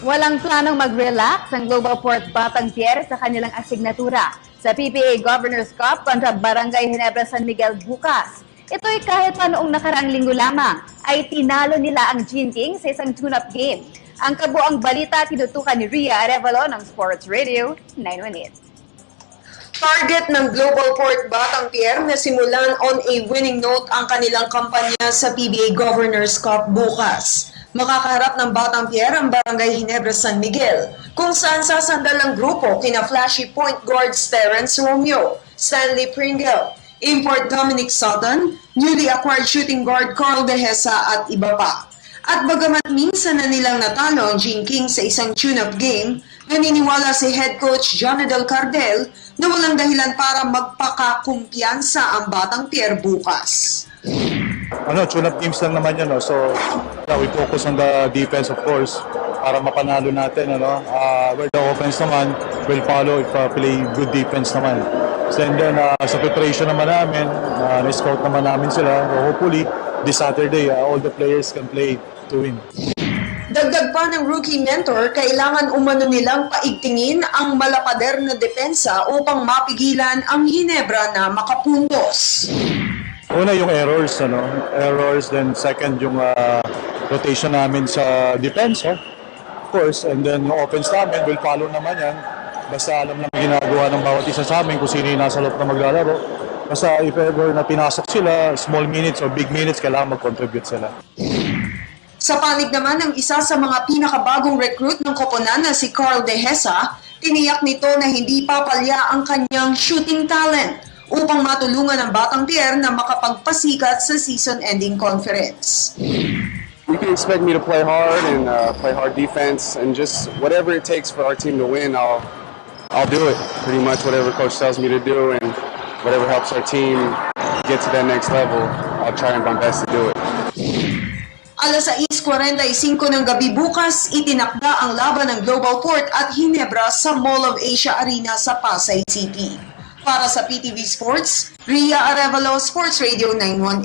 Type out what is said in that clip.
Walang planong mag-relax ang Global Port Batangier sa kanilang asignatura sa PPA Governors Cup kontra Barangay Ginebra San Miguel bukas. Ito'y kahit pa noong nakaraang linggo lamang ay tinalo nila ang Gene King sa isang tune-up game. Ang kabuang balita tinutukan ni Ria Arevalo ng Sports Radio 918. Target ng Global Port Batangier na simulan on a winning note ang kanilang kampanya sa PBA Governors Cup bukas. Makakaharap ng Batangier ang Barangay Ginebra San Miguel, kung saan sasandal ang grupo kina flashy point guards Terence Romeo, Stanley Pringle, import Dominic Sutton, newly acquired shooting guard Carl Dehesa at iba pa. At bagamat minsan na nilang natalo ang Gene King sa isang tune-up game, naniniwala si head coach Jonadel Cardel na walang dahilan para magpakakumpiyansa ang Batangier bukas. Tune-up games lang naman yun. So, we focus on the defense, of course, para mapanalo natin. Where the offense naman will follow if play good defense naman. So, and then, sa preparation naman namin, na-scout naman namin sila. So, hopefully, this Saturday, all the players can play to win. Dagdag pa ng rookie mentor, kailangan umano nilang paigtingin ang malapader na depensa upang mapigilan ang Ginebra na makapuntos. Una yung errors, then second yung rotation namin sa defense, of course, and then yung offense namin will follow naman yan. Basta alam lang ginagawa ng bawat isa sa amin kung sino yung nasa loob na maglalaro. Basta if ever na pinasok sila, small minutes or big minutes, kailangan mag-contribute sila. Sa panig naman ng isa sa mga pinakabagong recruit ng koponan na si Carl Dehesa, tiniyak nito na hindi papalya ang kanyang shooting talent upang matulungan ang Batangier na makapagpasikat sa season-ending conference. You can expect me to play hard and play hard defense and just whatever it takes for our team to win, I'll do it. Pretty much whatever coach tells me to do and whatever helps our team get to that next level, I'll try my best to do it. Alas 6:45 ng gabi bukas, itinakda ang laban ng Global Port at Ginebra sa Mall of Asia Arena sa Pasay City. Para sa PTV Sports, Ria Arevalo, Sports Radio 918.